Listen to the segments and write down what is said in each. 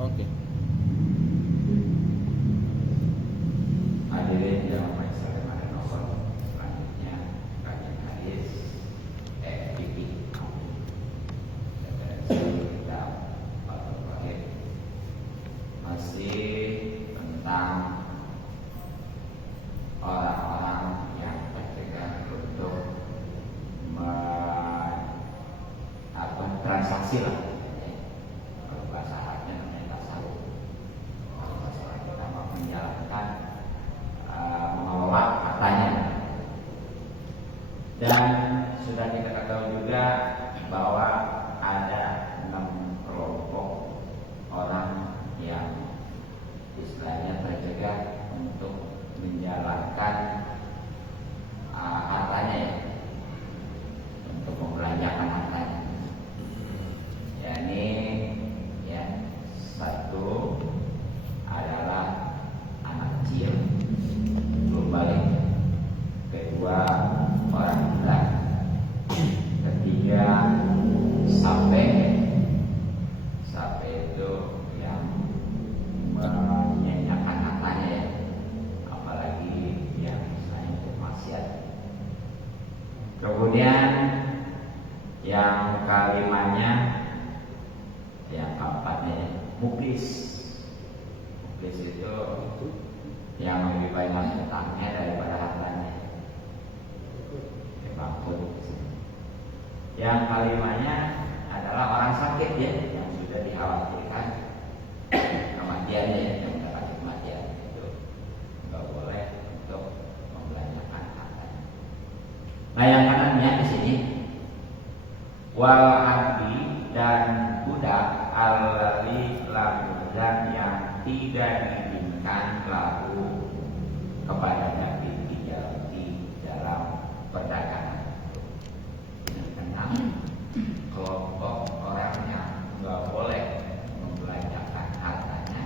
Oke. Hadirin yang majelis pada nomor selanjutnya kajian hadis fikih kita masih tentang orang-orang yang tercegah untuk transaksi lah. Kalau bahasa Arabnya namanya tasawuf. Kalau bahasa Arab kita menjalankan mengelola hartanya. Dan sudah kita ketahui juga bahwa ada 6 kelompok orang yang istilahnya tercegah untuk menjalankan hartanya ya, untuk membelanjakan hartanya. Yakni ya, satu adalah anak kecil belum balik, kedua orang gila, ketiga sape itu yang menyanyikan hartanya ya, apalagi yang misalnya untuk maksiat. Kemudian yang kelimanya, yang keempatnya muklis. Muklis itu yang lebih banyak utangnya daripada hartanya. Yang kelimanya adalah orang sakit ya, yang sudah dikhawatirkan kematiannya ya, yang mendapatkan kematian itu nggak boleh untuk membelanjakan hartanya. Nah yang kanannya di sini wal abdi dan budak alali dan yang tidak diizinkan laku kepada Nabi di dalam perdagangan. Tenang, kelompok orang yang nggak boleh membelanjakan hartanya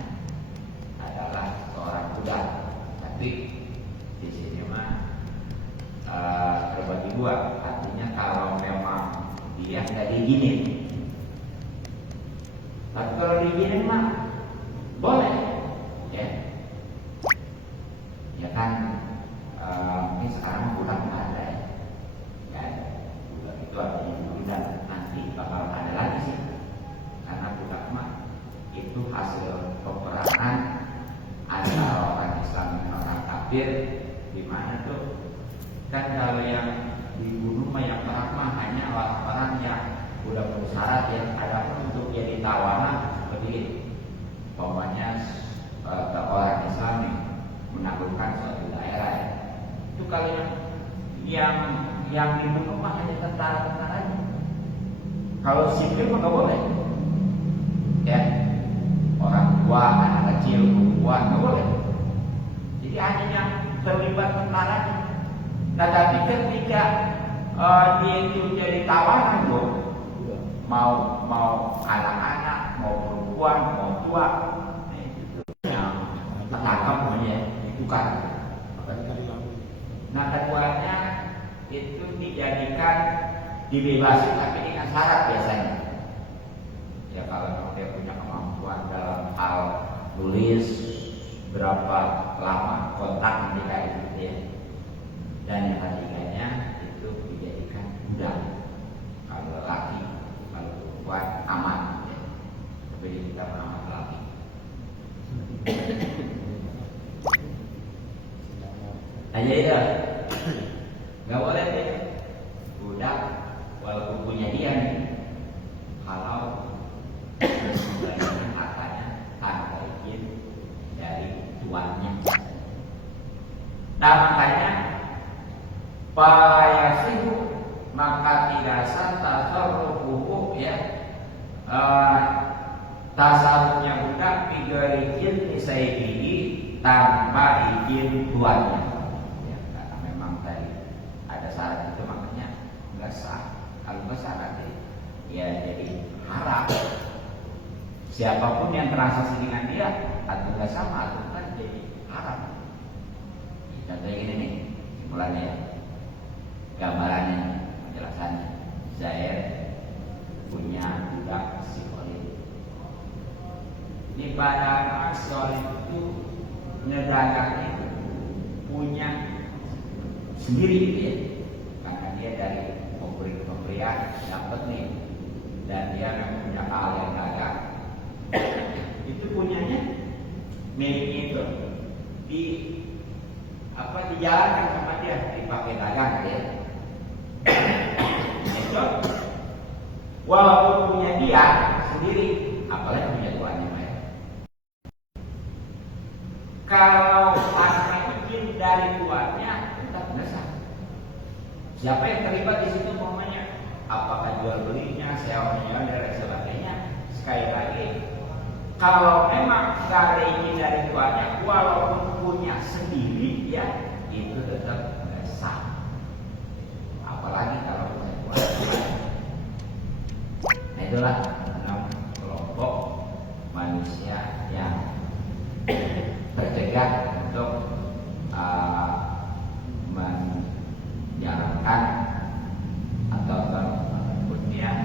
adalah seorang budak. Tapi di sini mah terbagi dua. Artinya kalau memang dia nggak diizinin, tapi kalau diizinin mah boleh, ya. Ya kan, mungkin sekarang budak nggak ada ya. Nggak ada. Budak itu artinya budak, nanti bakal ada lagi sih. Karena budak mah itu hasil peperangan antara orang Islam dan orang kafir. Di mana tuh? Kan kalau yang dibunuh mah yang perang mah hanya orang-orang yang udah memenuhi syarat yang ada pun untuk jadi tawanan seperti ini. Pokoknya orang Islam nih menaklukkan suatu daerah ya. Itu kalau yang dibunuh mah hanya tentara-tentaranya. Kalau sipil mah nggak boleh. Ya, orang tua, anak kecil, perempuan nggak boleh. Jadi hanya yang terlibat tentaranya. Nah tapi ketika dia itu jadi tawanan loh, mau anak-anak, mau perempuan, mau tua, yang tertangkap namanya itu kan. Nah keduanya itu dijadikan dibebasin tapi dengan syarat biasanya. Ya kalau dia punya kemampuan dalam hal tulis berapa lama kontak ketika itu ya. Dan yang ketiganya itu dijadikan budak. Kalau laki, kalau perempuan aman ya. Tapi kita aman laki. Aja ya, nggak boleh deh budak walaupun punya dia nih. Kalau membelanjakan hartanya tanpa izin dari tuannya. Nah makanya Fayasihu maka tidak sah tasarrufuhu ya, tasarrufnya bukan bigari izin nisaibihi tanpa izin tuannya ya, karena memang tadi ada syarat itu makanya nggak sah. Kalau nggak sah nanti ya jadi haram. Siapapun yang transaksi dengan dia atau nggak sama atau kan jadi haram. Contohnya gini nih simpulannya ya. Gambarannya, penjelasannya. Zaid punya budak si Khalid. Ini ibadah soleh itu ngedagangnya punya sendiri gitu ya, karena dia dari pemberian dapat nih, dan dia punya hal yang dagang itu punyanya miliknya itu dijalankan sama dia, dipakai dagang ya. Itu walaupun punya dia sendiri, apalagi punya tuannya ya. Kalau tanpa izin dari tuannya tetap sah. Siapa yang terlibat di situ momennya? Apakah jual belinya, sewa menyewa dan sebagainya? Sekali lagi, kalau memang nggak ada izin dari tuannya, walaupun punya sendiri ya itu tetap sah. Apalagi kalau punya tuan. Nah itulah 6 kelompok manusia yang tercegah untuk menjalankan atau kemudian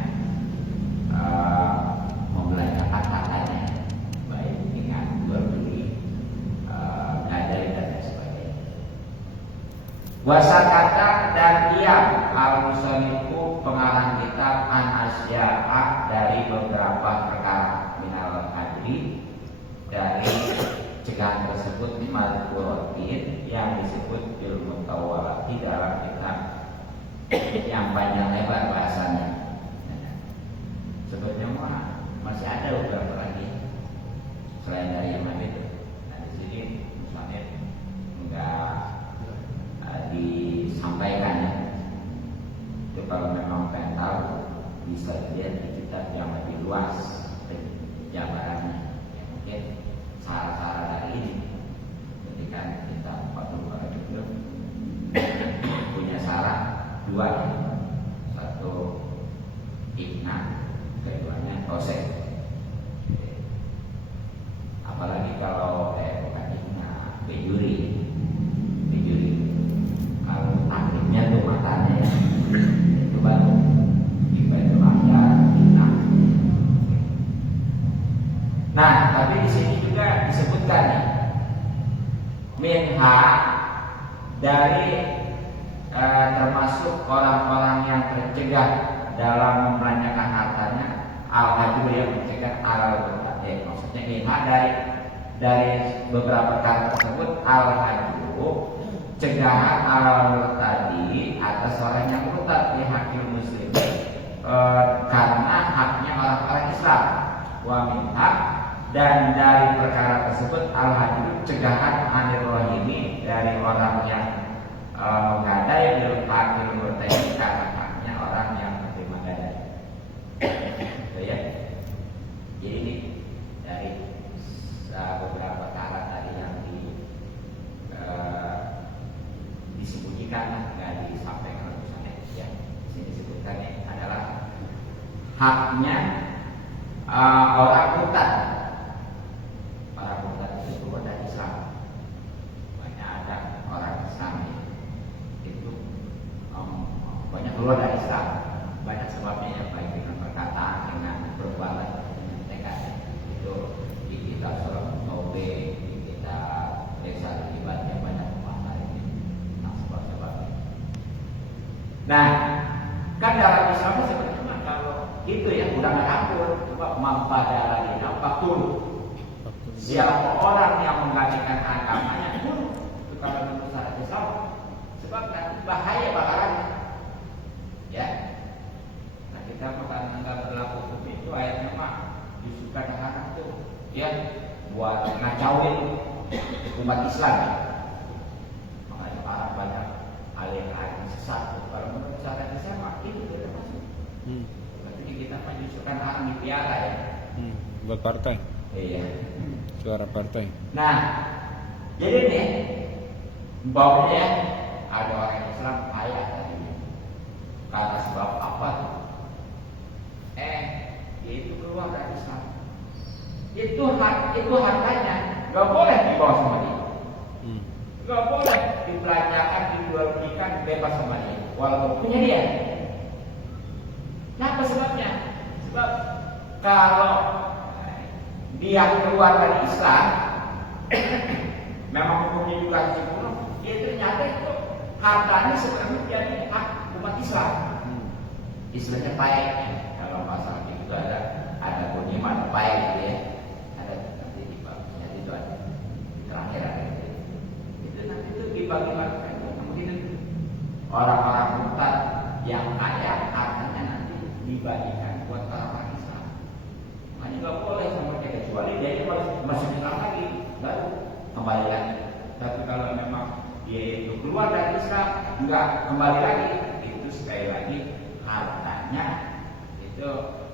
membelanjakan hartanya baik dengan jual beli, gadai dan sebagainya. Wasakata dan diam al-musanifu pengarang kitab an-asya'a dari beberapa perkara minal hadri dari cegahan tersebut madhkurotin yang disebut bil mutawalati dalam kitab yang panjang lebar bahasanya. Sebetulnya masih ada beberapa lagi selain dari yang itu. Nah di sini misalnya enggak disampaikan ya. Itu kalau memang pengen tahu bisa lihat di kitab yang lebih luas jabarannya. Ya, mungkin cara-cara dari ini ketika kita itu punya syarat 2 ya. Satu ikna, keduanya konsep. Apalagi kalau bukan ikna, bejuri kalau akhirnya tuh matanya itu baru ibadah langgar ikna. Nah tapi di sini juga disebutkan ya, minha dari termasuk orang-orang yang tercegah dalam membelanjakan hartanya al-hajur yang mencegah al-berkati. Maksudnya minha dari beberapa kata tersebut al-hajur cegahan al-tadi atas orang yang murtad di hakil muslim karena haknya orang-orang Islam. Wa minha dan dari perkara tersebut al-hajur cegahan anil rohimi dari orang yang menggadai bil fakir murtad karena haknya orang yang menerima gadai. Itu ya. Jadi ini dari beberapa perkara tadi yang disembunyikan, nggak disampaikan misalnya ya. Di sini disebutkannya adalah haknya orang murtad. Orang murtad itu keluar dari Islam. Banyak ada orang Islam itu banyak keluar dari Islam. Banyak sebabnya ya, baik dengan perkataan, dengan perbuatan, dengan tekad. Itu di kitab Surah Taube, di kitab Desa Ibadah banyak pemahaman ini. Nah sebab-sebabnya. Nah kan dalam Islam sebenarnya kalau itu ya udah nggak ampun. Coba mampada lagi nampak dulu. Siapa orang yang menggantikan agamanya pun itu kalau menurut syarat Islam, sebab nanti bahaya bakarannya. Ya. Nah kita bukan anggap berlaku hukum itu ayatnya mah justru kadang-kadang tuh ya buat ngacauin umat Islam. Makanya sekarang banyak alih-alih sesat. Kalau menurut syarat Islam mah itu tidak masuk. Berarti kita mah justru kan akan dipiara ya. Buat partai. Iya. Suara partai. Nah, jadi nih, baunya ada orang Islam kaya tadi. Karena sebab apa? Dia itu keluar dari Islam. Itu hartanya nggak boleh dibawa sama dia. Nggak boleh dibelanjakan, dijual belikan, bebas sama dia. Walaupun punya dia. Kenapa sebabnya? Sebab kalau dia keluar dari Islam, memang hukumnya juga sempurna, ya ternyata itu hartanya sebenarnya jadi hak umat Islam. Istilahnya baik, kalau masalah itu ada kunyiman baik gitu ya, ada nanti di babnya itu ada terakhir ada itu nanti itu dibagi-bagikan. Mungkin orang-orang murtad yang kaya hartanya nanti dibagikan buat orang Islam. Makanya nggak boleh sama kita kecuali dia itu masih Islam lagi, baru kembali lagi. Tapi kalau memang dia itu keluar dari Islam, nggak kembali lagi, itu sekali lagi hartanya itu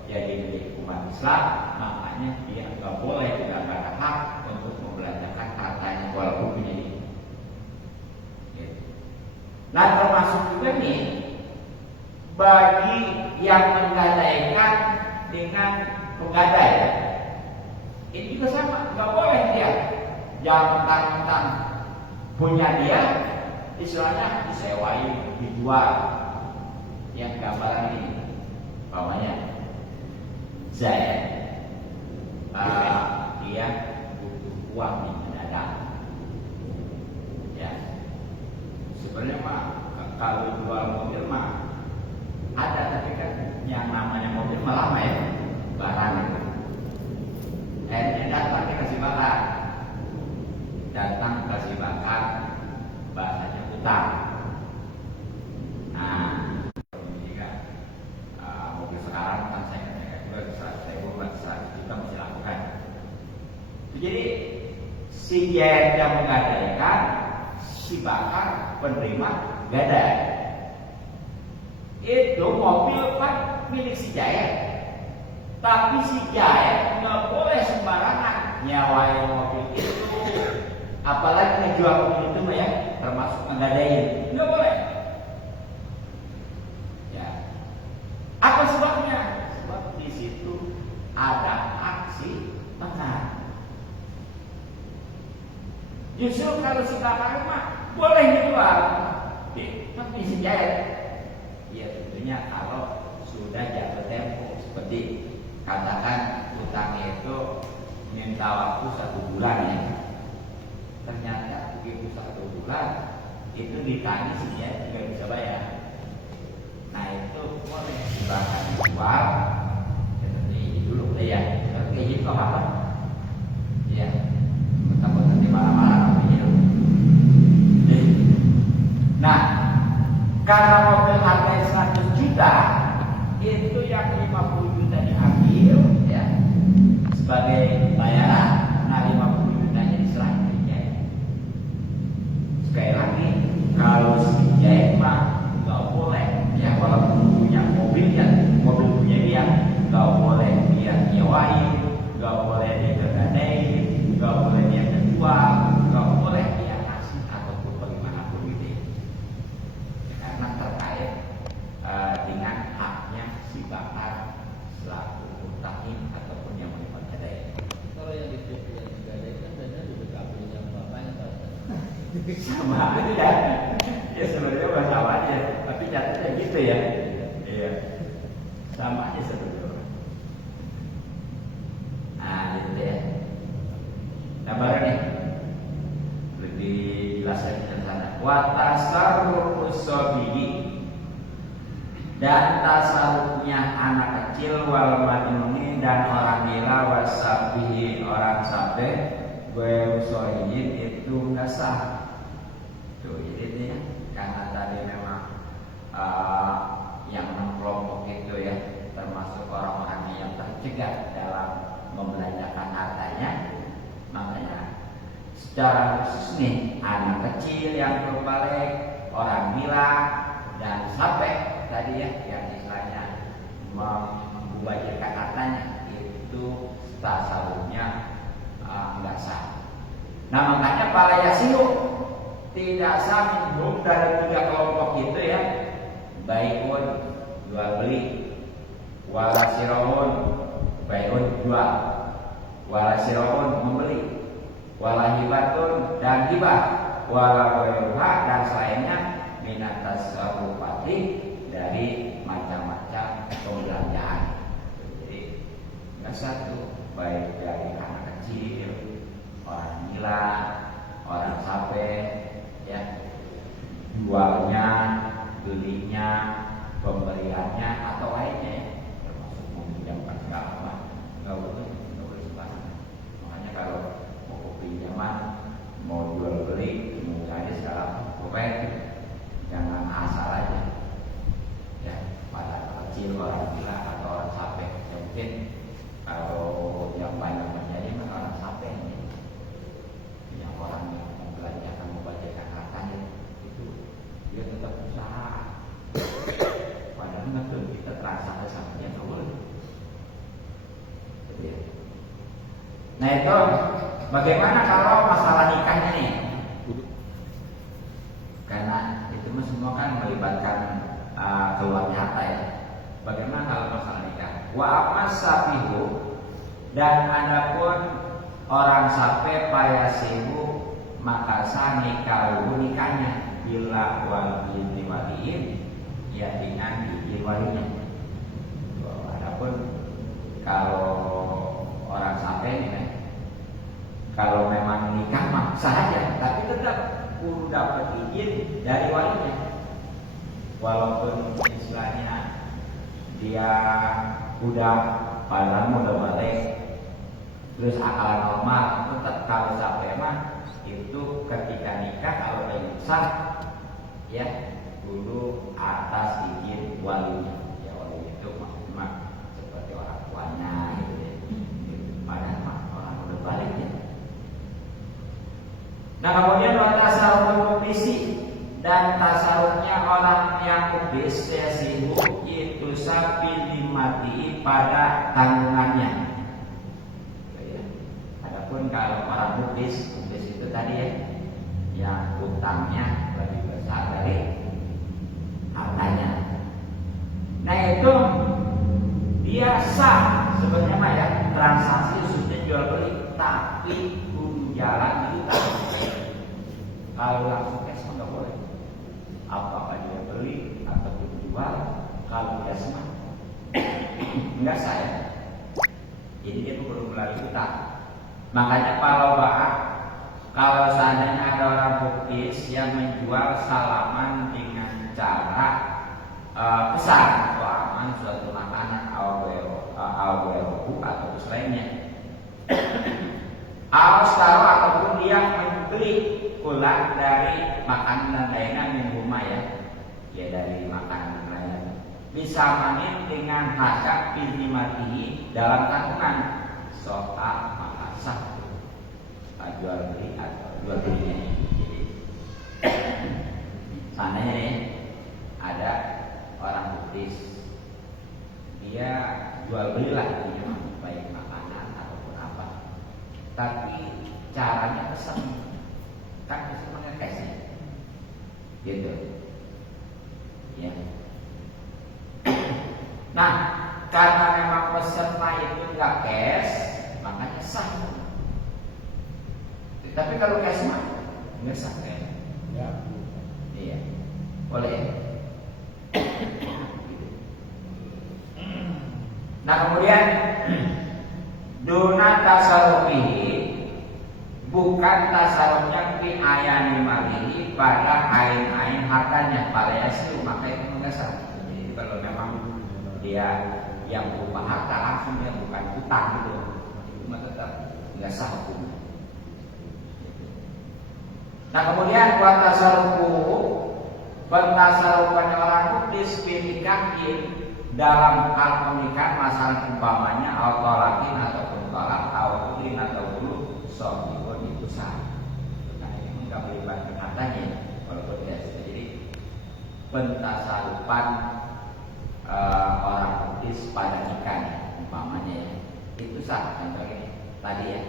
jadi milik umat Islam, makanya dia nggak boleh, tidak ada hak untuk membelanjakan hartanya walaupun punya ini. Gitu. Nah termasuk juga nih bagi yang menggadaikan dengan penggadai, ini juga sama, nggak boleh dia jangan mentang-mentang punya dia, istilahnya disewain, dijual. Yang gambaran ini, umpamanya Zaid, dia butuh uang di mendadak. Ya, sebenarnya mah kalau jual mobil mah ada, tapi kan yang namanya mobil mah lama ya, barang itu. Akhirnya datang dia kasih bakar, datang kasih bakar, bahasanya utang. Nah, mobil sekarang kan saya juga saya buat saat kita masih lakukan. Jadi si Jaid yang menggadaikan, si bakar penerima gadai. Itu mobil kan milik si Jaid, tapi si Jaid nggak boleh sembarangan nyawain mobil itu, apalagi ngejual mobil itu mah ya, termasuk menggadaiin, nggak boleh. Apa sebabnya? Sebab di situ ada aksi tengah. Justru kalau si bakar mah boleh dijual, tapi si Jaid, ya tentunya kalau sudah jatuh tempo, seperti katakan utangnya itu minta waktu 1 bulan ya. Ternyata begitu 1 bulan itu ditagih si Jaid juga bisa bayar. Nah itu boleh dibakar jual seperti ini dulu ya, seperti ini kok apa? Ya, takut nanti malam-malam begini. Nah, karena mobil harganya 100 juta, itu yang 50 juta diambil ya sebagai bayaran. Nah 50 jutanya diserahkan ke Jaid. Sekali lagi, kalau si Jaid mah nggak boleh ya, walaupun punya mobil ya, mobil punya dia, nggak boleh dia nyewain, nggak boleh dia gadai, nggak boleh dia jual, nggak boleh dia kasih ataupun bagaimanapun gitu. Karena terkait dengan haknya si bakar selaku mutakin ataupun yang menerima gadai. Kalau yang digadaikan dana di BKP yang bapaknya tahu. Sama aja ya, sebenarnya bukan sama aja, tapi jatuhnya gitu ya. Iya, sama aja sebenarnya. Nah gitu ya. Nah baru nih lebih jelas lagi di sana. Watasarruf usobihi, dan tasarrufnya anak kecil, wal majnuni, dan orang gila, wasabihi, orang sampai berusohiin itu nggak sah. Tuh jadi ya, karena tadi memang yang 6 kelompok itu ya, termasuk orang-orang yang tercegah dalam membelanjakan hartanya, makanya secara khusus nih anak kecil yang belum balik, orang gila, dan sampai tadi ya yang istilahnya membajirkan hartanya, itu tasawufnya nggak sah. Nah makanya para yasiu tidak sah minum dari 3 kelompok itu ya, baikun jual beli, walasirahun baikun jual, walasirahun membeli, walahibatun dan hibah, walahibatun dan selainnya minatas sarufati dari macam-macam pembelanjaan. Jadi nggak satu. baik dari anak kecil, orang gila, orang sampai ya, jualnya, belinya, pembeliannya atau lainnya, termasuk meminjamkan segala macam, nggak boleh sembarangan. Makanya kalau mau pinjaman, mau jual beli, mau cari segala pokoknya jangan asal aja. Ya, pada kecil orang gila atau orang sampai, ya mungkin kalau yang banyak terjadi orang sampai ini, yang orang yang membelanjakan membacakan hartanya itu dia tetap usaha. Padahal nggak kita transaksi sama dia nggak boleh. Nah itu bagaimana kalau masalah nikahnya nih? Karena itu semua kan melibatkan keluarnya harta ya. Bagaimana kalau masalah nikah? Wa amas safihu, dan adapun orang sape payasihu maka sah nikahnya bila wal waliin ya dengan izin walinya. Adapun kalau orang sape ini kalau memang nikah mah sah aja, tapi tetap kudu dapat izin dari walinya. Walaupun istilahnya dia udah padahal udah balik terus akal normal, tetap kalau sampai mah itu ketika nikah kalau udah sah ya kudu atas izin walinya. Ya wali itu maksudnya seperti orang tuanya gitu ya. Padahal mah orang udah balik ya. Nah kemudian tasarruf muflisi, dan tasarrufnya orang yang muflis ya sibuk itu sapi dimati pada tanggungannya. Adapun kalau orang muflis itu tadi ya, yang utangnya lebih besar dari hartanya. Nah itu dia sah sebenarnya mah ya, transaksi sudah jual beli, tapi kudu jalan itu tak. Kalau langsung cash nggak boleh. Apakah dia beli atau jual? Kalau cash mah nggak sah ya. Jadi dia perlu melalui utang. Makanya kalau seandainya ada orang buktis yang menjual salaman dengan cara pesan atau aman suatu makanan awal atau selainnya, taruh ataupun dia membeli ulang dari makanan dan lainnya min rumah ya dari makanan dan lainnya, bisa manin dengan harga pinimati dalam tanggungan soal sah jual beli atau jual belinya. Jadi seandainya nih ada orang buktis dia jual belilah baik makanan ataupun apa, tapi caranya pesan kan bisa pakai cash gitu ya. Nah karena memang peserta itu nggak cash, makanya sah. Tapi kalau cash mah nggak sah ya. Iya, boleh. Nah kemudian dona tasarrufi, bukan tasarrufnya fi ayani malihi pada ain-ain hartanya, pada yasiru, maka itu nggak sah. Jadi kalau memang dia yang berupa harta langsung, dia bukan utang gitu, itu mah tetap nggak sah hukumnya. Nah kemudian buat tasarrufu, pentasarrufan orang muflis binikahin dalam hal pernikahan, masalah umpamanya autolakin ataupun tolak autolin atau dulu sohibun itu sah. Nah ini nggak melibatkan hartanya walaupun tidak. Jadi pentasarrufan orang muflis pada nikah umpamanya itu sah. Contohnya tadi ya,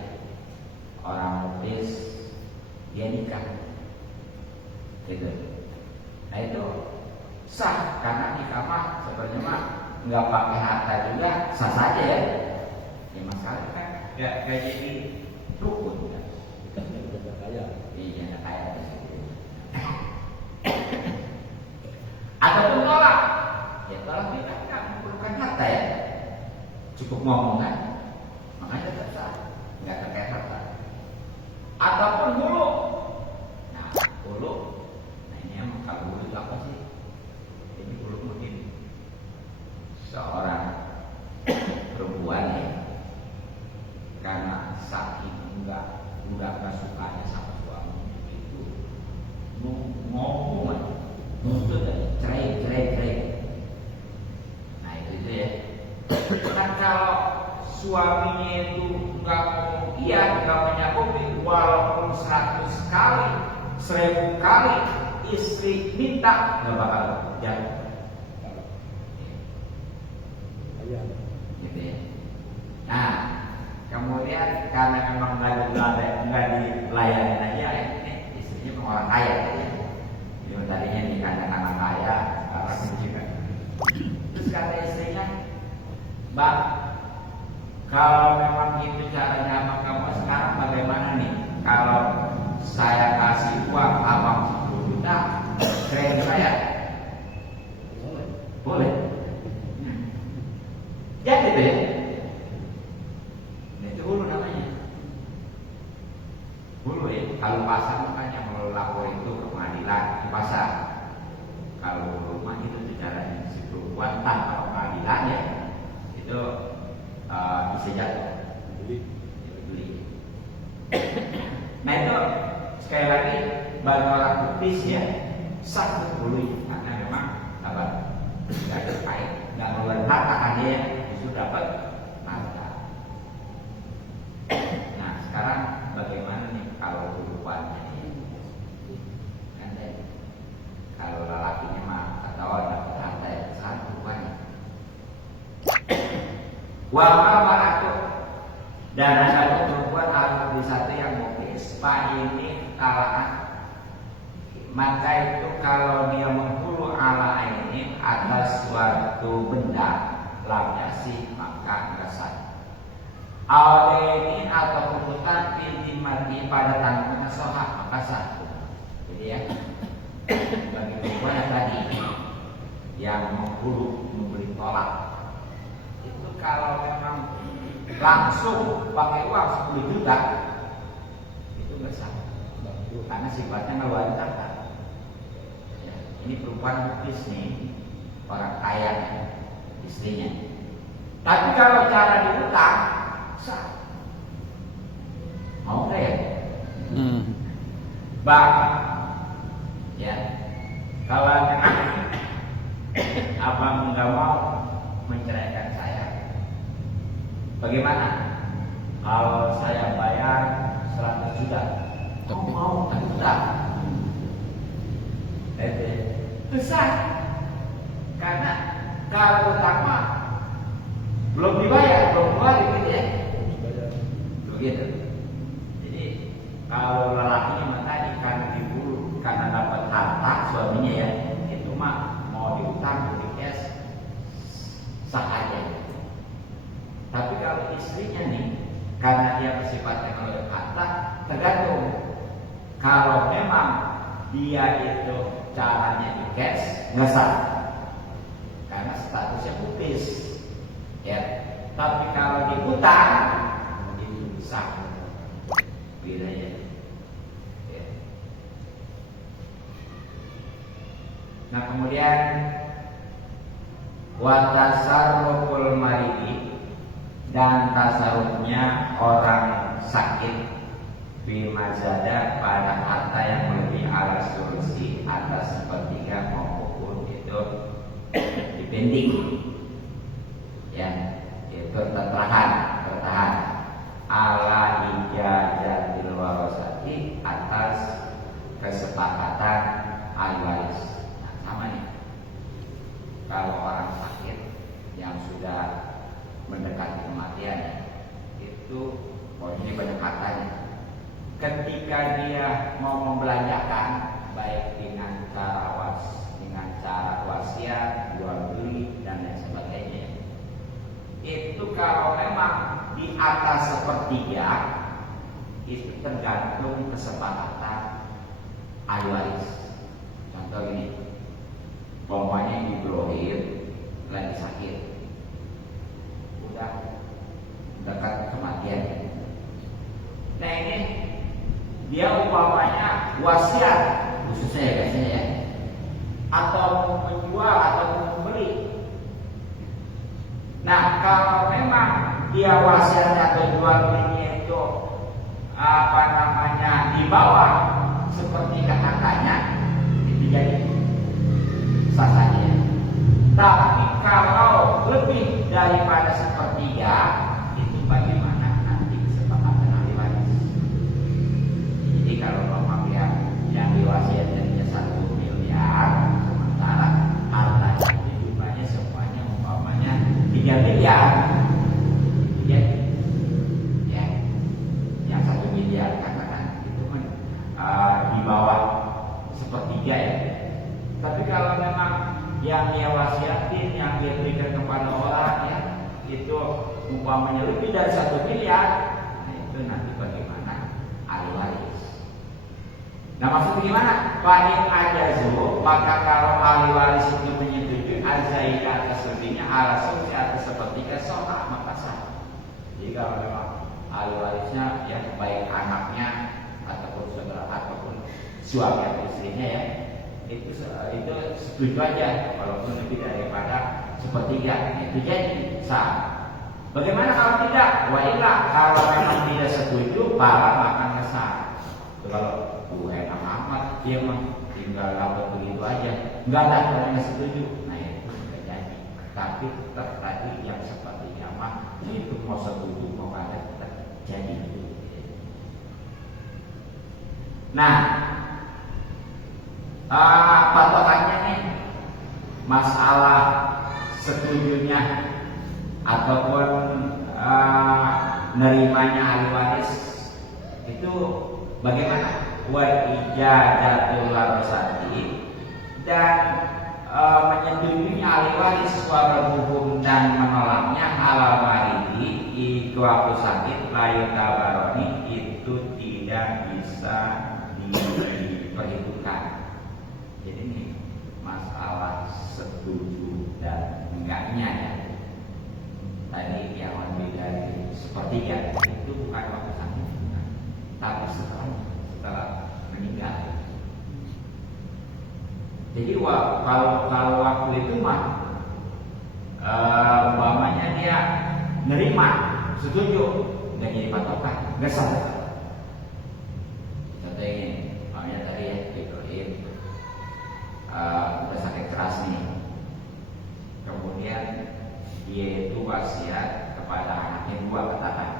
orang muflis dia nikah gitu. Nah itu sah karena nikah mah sebenarnya mah nggak pakai harta juga sah saja ya. Ya masalah kan nggak jadi rukun kan. Kita sudah kaya. Iya kaya di situ. Ataupun tolak, ya tolak nikah kan memerlukan harta ya. Cukup ngomong kan, makanya ataupun hulu. Nah, hulu. Nah, ini yang kalau hulu itu apa sih? Ini hulu mungkin seorang perempuan ya, karena saking enggak sukanya sama suami itu ngomong itu cerai. Nah itu ya. Kan kalau suaminya itu enggak ngomong iya, enggak menyakuti, walaupun 100 kali, 1000 kali istri minta, enggak bakal jadi. Gitu ya. Nah, kemudian karena memang nggak dilayani aja, ini istrinya memang orang kaya ya. Yang tadinya dikatakan anak kaya, sekarang juga. Terus kata istrinya, Mbak, kalau memang itu caranya sama kamu sekarang bagaimana nih? Kalau saya kasih uang abang 10 juta, keren saya? Boleh. Jadi deh. Itu hulu namanya. Hulu ya. Kalau pasar makanya mau lapor itu ke pengadilan di pasar. Kalau rumah itu caranya si perempuan tanpa pengadilan ya, itu bisa jatuh. Beli. Nah itu sekali lagi bagi orang buktis ya, satu hulu karena memang apa? Tidak terkait, nggak mengeluarkan harta kan dia justru dapat harta. Nah sekarang bagaimana nih kalau perempuannya ini? Kalau lelakinya mah ketawa dapat harta ya, sekarang perempuannya. Wama itu dan ada perempuan harus di satu yang muklis. Pak ini kalangan. Maka itu kalau dia menghulu ala ini atas suatu benda lamnya sih maka ngesat. Ini atau putusan inti mati pada tanggungan soha maka satu. Jadi ya bagi perempuan yang tadi yang menghulu membeli tolak itu kalau memang langsung pakai uang 10 juta itu ngesat karena sifatnya ngeluarin harta. Ini perempuan buktis nih, orang kaya istrinya. Tapi kalau cara diutang, sah. Mau nggak ya? Bapak, ya. Kalau abang nggak mau menceraikan saya, bagaimana? Kalau saya bayar 100 juta, mau tak utang? Besar karena kalau utama belum dibayar, belum keluar gitu ya, begitu. Jadi kalau lelakinya tadi kan diburu karena dapat harta suaminya ya, itu mah mau diutang di cash sah aja. Tapi kalau istrinya nih, karena dia bersifatnya menurut harta, tergantung. Kalau memang dia itu caranya di cash nggak sah karena statusnya buktis ya. Tapi kalau diutang itu sah bedanya ya. Nah kemudian watasarruful maridi dan tasarrufnya orang sakit bimazada pada harta yang lebih ala solusi atas sepertiga maupun itu dipending ya, itu tertahan ala ijazatil warasati atas kesepakatan ahli waris. Nah, sama nih kalau orang sakit yang sudah mendekati kematian itu ini banyak hartanya. Ketika dia mau membelanjakan baik dengan cara wasiat, jual beli dan lain sebagainya, itu kalau memang di atas sepertiga itu tergantung kesepakatan ahli waris. Contoh ini, umpamanya dibelohin lagi sakit, udah dekat kematian. Nah ini dia umpamanya wasiat, khususnya ya biasanya ya, atau menjual atau membeli. Nah, kalau memang dia wasiat atau jual belinya itu di bawah seperti kakaknya, itu jadi sah saja. Tapi kalau lebih daripada sepertiga, itu bagaimana nanti kesepakatan ahli waris. Jadi kalau umpamanya yang diwasiatkannya 1 miliar, sementara hartanya itu jumlahnya semuanya umpamanya 3 miliar, ya, yang 1 miliar katakan itu kan di bawah sepertiga ya. Tapi kalau memang yang dia wasiatin, yang dia berikan kepada orang ya, itu umpamanya lebih dari 1 miliar, nah itu nanti bagaimana ahli waris. Nah maksudnya gimana? Fa'in ajazu, maka kalau ahli waris itu menyetujui al-zaida atas lebihnya, al-sumsi atas sepertiga, soha maka sah. Jadi kalau memang ahli warisnya ya baik anaknya ataupun saudara ataupun suami atau istrinya ya, itu setuju aja walaupun lebih daripada sepertiga, itu jadi sah. Bagaimana kalau tidak? Wa illa, kalau memang tidak setuju, para makan sah. Kalau enak amat dia mah tinggal dapat begitu aja, nggak ada orang yang setuju, nah itu tidak jadi. Tapi tetap tadi yang sepertiga mah itu mau setuju mau kada tetap jadi. Nah, patokannya nih masalah setujunya ataupun nerimanya ahli waris itu bagaimana? Wa ijadatul warasati, dan menyetujuinya ahli waris suara hukum dan menolaknya ala waridi itu aku sakit layu tabaroni, itu tidak bisa diperhitungkan. Jadi ini masalah setuju dan enggaknya ya. Tadi yang lebih dari sepertiga itu bukan waktu sakit, tapi setelah meninggal. Jadi kalau waktu itu mah umpamanya dia nerima, setuju, nggak jadi patokan, nggak salah. Contohnya ini, umpamanya tadi ya, udah sakit keras nih, kemudian dia itu wasiat kepada anaknya 2 katakan,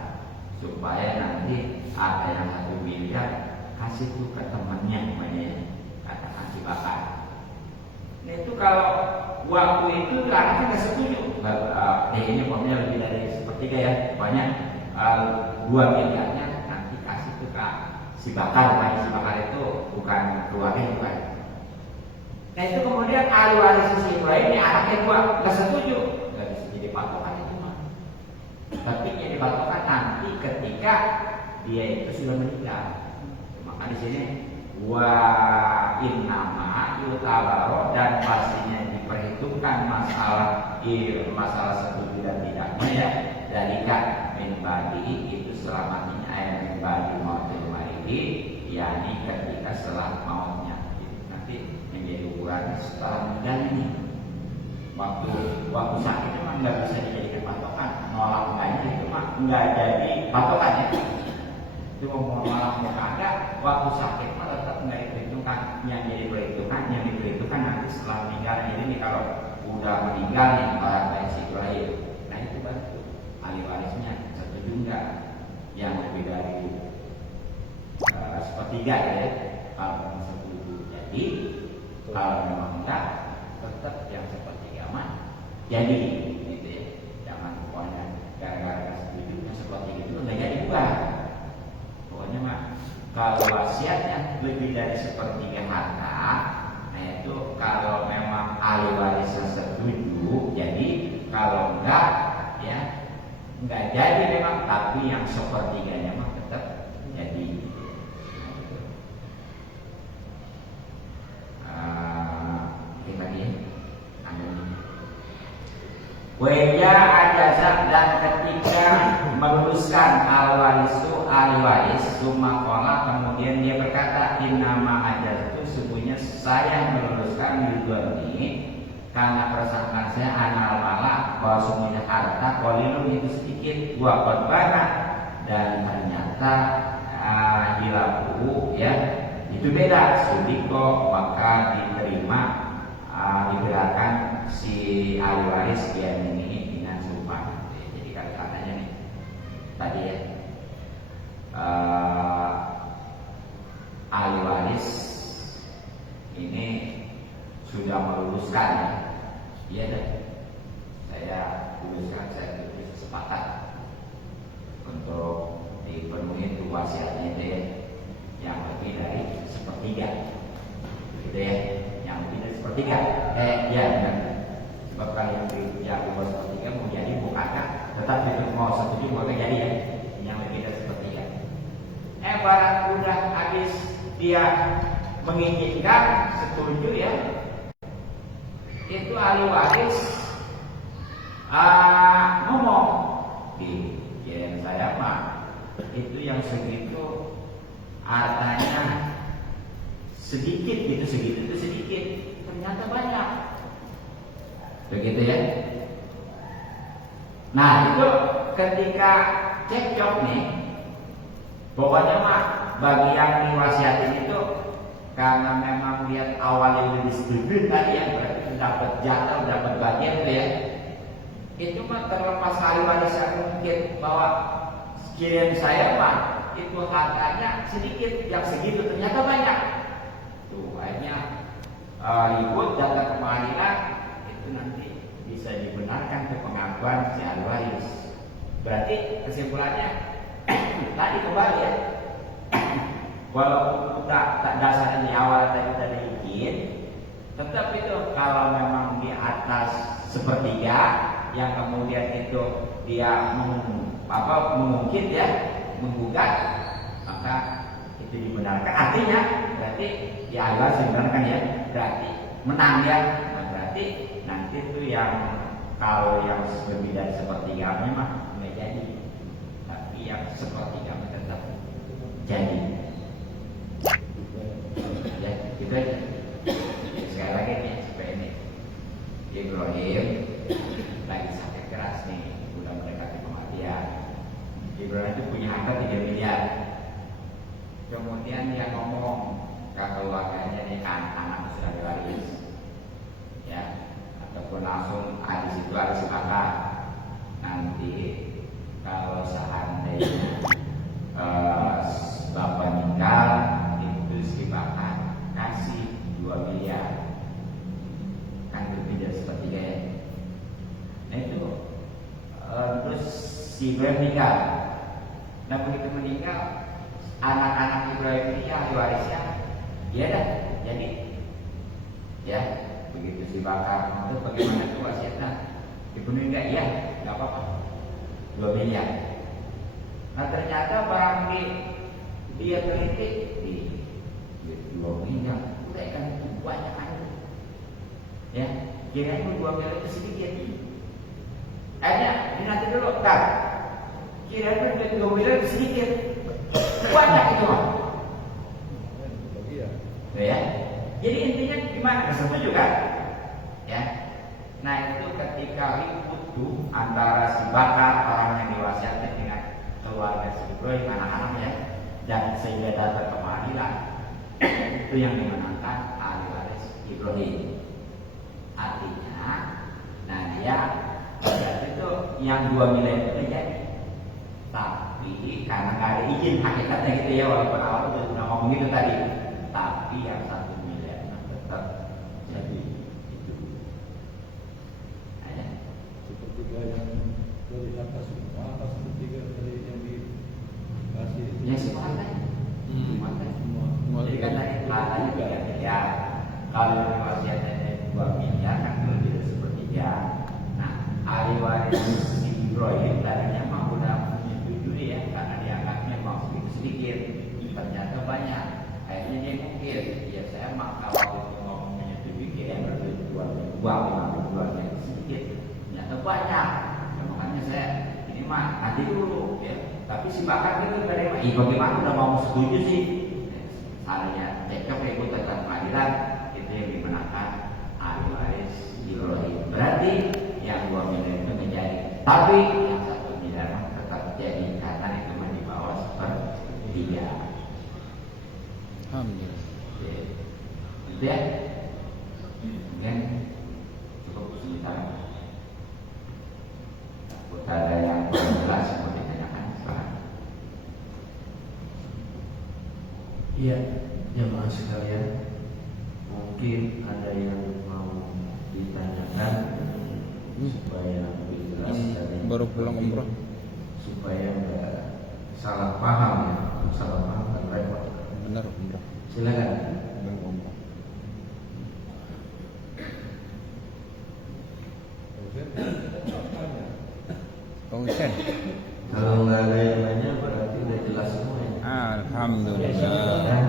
supaya nanti ada yang 1 miliar kasih tuh ke temannya, namanya katakan si bakar. Nah itu kalau waktu itu anaknya nggak setuju, ini pokoknya lebih dari sepertiga ya, banyak 2 miliarnya nanti kasih tuh ke si bakar, namanya si bakar itu bukan keluarga bukan. Nah itu kemudian ahli waris si Ibrahim ini anaknya 2 nggak setuju, nggak bisa jadi patokan itu mah. Tapi jadi patokan nanti ketika dia itu sudah meninggal. Maka di sini wa innama yutabaro, dan pastinya diperhitungkan masalah setuju dan tidaknya ya, dari kan min badi itu selamanya min badi mautil maridi, yakni ketika setelah mautnya. Nanti menjadi ukuran setelah meninggal ini. Waktu sakit memang nggak bisa dijadikan patokan, nolak enggaknya itu mah nggak jadi patokannya. Itu mau nolaknya ada, waktu sakit mah tetap nggak diperhitungkan. Yang jadi perhitungan, yang diperhitungkan nanti setelah meninggal. Jadi kalau udah meninggal nih orang lain si Ibrahim, nah itu baru ahli warisnya setuju nggak yang lebih dari sepertiga ya, kalau setuju jadi, kalau memang enggak tetap yang sepertiga mah jadi gitu ya. Jangan pokoknya gara-gara setuju yang sepertiga itu nggak jadi bukan. Pokoknya mah kalau wasiatnya lebih dari sepertiga harta, nah itu kalau memang ahli warisnya setuju jadi, kalau enggak ya enggak jadi memang, tapi yang sepertiganya mah tetap jadi. Wajah ajazah, dan ketika meluluskan al warisu ahli waris, sumakola kemudian karena persangkaan saya anal malah bahwa semuanya harta kolilun itu sedikit, wabad banyak, dan ternyata hilaku ya itu beda sudiko, maka diterima digerakkan si ahli waris dia ini dengan sumpah. Jadi kata-katanya nih tadi ya, ahli waris ini sudah meluluskan ya. Iya deh, saya luluskan, saya tulis sepakat untuk dipenuhi itu wasiatnya deh yang lebih dari sepertiga, gitu ya, yang lebih dari sepertiga. Ya benar. Sebab kalau yang di bawah sepertiga mau jadi bukannya, tetap itu mau setuju mau jadi ya, yang lebih dari sepertiga. Barang udah habis dia mengizinkan, setuju ya, itu ahli waris ngomong di kirim saya mah itu yang segitu hartanya sedikit gitu, segitu itu sedikit, ternyata banyak, begitu ya. Nah itu ketika cekcok nih, pokoknya mah bagi yang diwasiatin itu karena memang lihat awalnya lebih setuju tadi yang berarti dapat jatah, dapat bagian tuh ya. Itu mah terlepas ahli waris yang mungkin bahwa kirim saya mah itu harganya sedikit, yang segitu ternyata banyak. Tuh akhirnya ribut data kemarinan itu nanti bisa dibenarkan ke pengakuan si ahli waris. Berarti kesimpulannya tadi kembali ya. Walaupun tak dasarnya di awal tadi udah diizin, tetap itu kalau memang di atas sepertiga yang kemudian itu dia mengungkit ya, menggugat, maka itu dibenarkan. Artinya berarti ya harus dibenarkan ya, berarti menang ya. Nah, berarti nanti itu yang kalau yang lebih dari sepertiga memang nggak jadi, tapi yang sepertiga tetap jadi. Ya, gitu aja. Sekali lagi nih, supaya ini Ibrahim lagi sakit keras nih, udah mendekati kematian. Ibrahim itu punya harta 3 miliar. Kemudian dia ngomong ke keluarganya nih, anak sudah waris, ya, ataupun langsung di situ ada sepakat nanti kalau seandainya bapak meninggal itu si bapak kasih 2 miliar, kan itu tidak sepertiga ya. Nah itu terus si Ibrahim meninggal. Nah begitu meninggal, anak-anak Ibrahim ini ahli warisnya, ya dah jadi ya begitu si bakar itu bagaimana tuh wasiatnya dipenuhi enggak? Iya, nggak apa-apa, 2 miliar. Nah ternyata barang dia teliti di 2 miliar, udah kan banyak aja. Ya, kira-kira 2 miliar itu sedikit. Akhirnya nanti dulu, kan? Kira-kira 2 miliar itu sedikit, banyak itu mah. Ya, jadi intinya gimana? Setuju kan? Ya. Nah itu ketika ribut tuh antara si bakar orang yang diwasiatkan dengan keluarga si Ibrahim, anak-anaknya, dan sehingga datang ke pengadilan, itu yang dimenangkan ahli waris Ibrahim. Artinya, nah dia itu yang 2 miliar itu terjadi, tapi karena nggak ada izin hakikatnya gitu ya, walaupun awal itu sudah ngomong gitu tadi, tapi yang 1 miliar tetap jadi itu. Nah, sepertiga yang dari harta semua, apa sepertiga dari yang dikasih? ya semuanya. Jadi kan tadi hartanya 3 miliar, kalau wasiatnya 2 miliar kan lebih dari sepertiga. Nah, ahli waris si Ibrahim tadinya mah udah menyetujui ya, karena dianggapnya mau sedikit, ternyata banyak. Akhirnya dia mungkin, ya saya mah kalau itu mau menyetujui dia berarti 2 yang sedikit, ternyata banyak. Ya, makanya saya ini mah nanti dulu ya. Tapi si bakar itu dari bagaimana udah mau setuju sih? Salahnya cekcok ribut tentang pengadilan, itu yang dimenangkan ahli waris Ibrahim. Berarti yang 2 miliar itu menjadi, tapi yang 1 miliar tetap jadi karena itu di bawah 1/3. Alhamdulillah. Gitu ya. Mungkin cukup sebentar. Takut ada yang belum jelas mau ditanyakan sekarang. Iya, jemaah sekalian, mungkin ada yang mau ditanyakan supaya lebih jelas dan yang Baru pulang umroh. supaya nggak salah paham ya, salah paham kan repot. Benar umroh. Silakan. Benar umroh. Kang Hussein. Kalau nggak ada yang nanya berarti udah jelas semua ya. Alhamdulillah.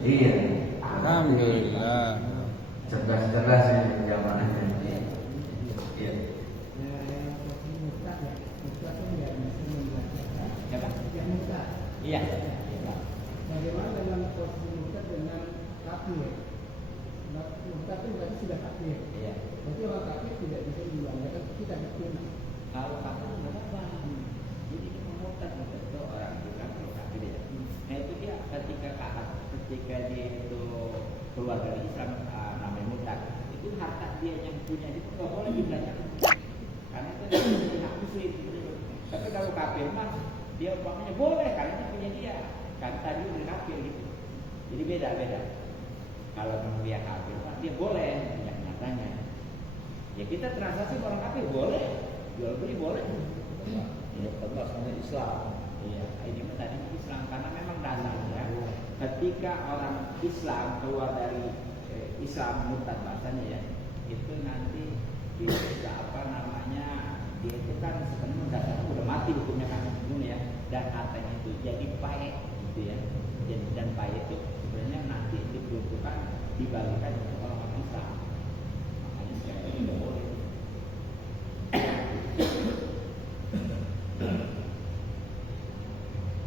Iya. Alhamdulillah. Cerdas-cerdas ya jamaahnya. Iya. Iya. Bagaimana dengan posisi murtad dengan kafir? Murtad itu berarti sudah kafir. Iya. Berarti orang kafir tidak bisa dimuliakan, tidak diterima. Kalau kafir nggak apa. Jadi kita murtad itu orang juga kalau kafir ya. Nah itu dia ketika dia itu keluar dari Islam namanya murtad. Itu harta dia yang punya itu nggak boleh dibelanjakan. Karena itu dia hak muslim. Tapi kalau kafir mah dia umpamanya boleh karena itu punya dia. Kan tadi udah kafir gitu. Jadi beda. Kalau memang dia kafir mah dia boleh yang nyatanya. Ya kita transaksi orang kafir boleh, jual beli boleh. Ya, termasuk Islam. Iya, ini mah tadi Islam karena memang dasarnya ketika orang Islam keluar dari Islam murtad bahasanya ya, itu nanti bisa apa namanya dia itu kan sebenarnya dasarnya udah mati hukumnya kan dunia ya, dan hartanya itu jadi baik gitu ya, dan baik itu sebenarnya nanti diperuntukkan dibagikan untuk orang Islam, makanya sekarang ini tidak boleh.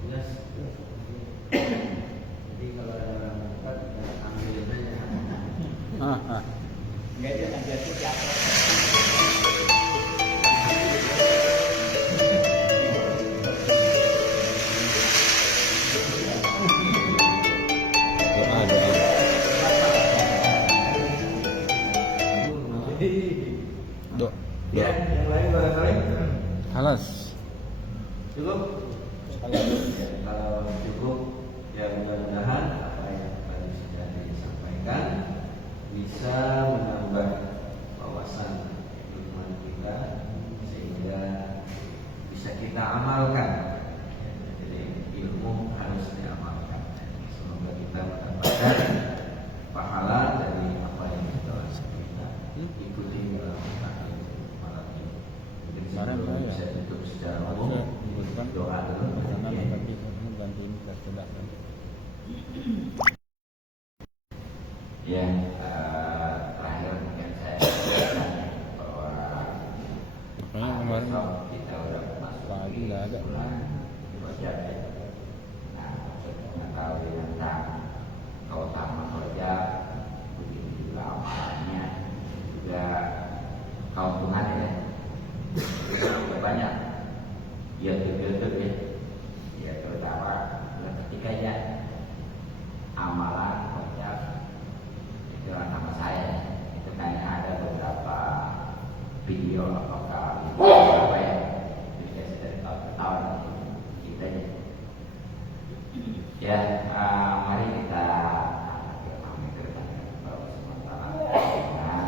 Jelas. Jadi kalau ada orang murtad, ambilin aja. Enggak dia aja tuh jatuh. Doa. Ya, yang lain barangkali Halas. cukup. Ya, kalau cukup, ya mudah-mudahan apa yang tadi sudah disampaikan bisa menambah wawasan ilmu kita sehingga bisa kita amalkan. Ya, jadi ilmu harus diamalkan. Semoga kita mendapatkan pahala dari apa yang kita ikuti dalam malam ini. Mungkin sebelum bisa tutup secara umum, doa dulu. Karena ganti ini sudah Ya, terakhir mungkin saya sampaikan bahwa Makanya kemarin besok kita udah masuk pagi nggak ada. bulan Rajab ya. Nah, untuk mengetahui tentang keutamaan Rajab, begitu juga amalannya, juga keuntungannya ya. Itu banyak. YouTube ya. Ya terutama ketika ya amalan Rajab itu nama saya itu kayaknya ada beberapa video apakah apa ya bisa dari tahun kita ya mari kita dengan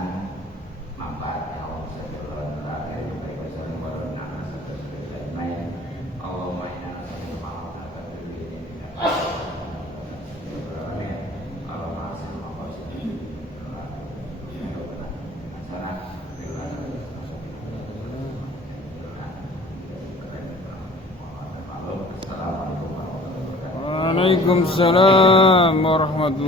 manfaat Allah sebelum terakhir juga bersama corona seperti lain Allah mainan sama Waalaikumsalam warahmatullahi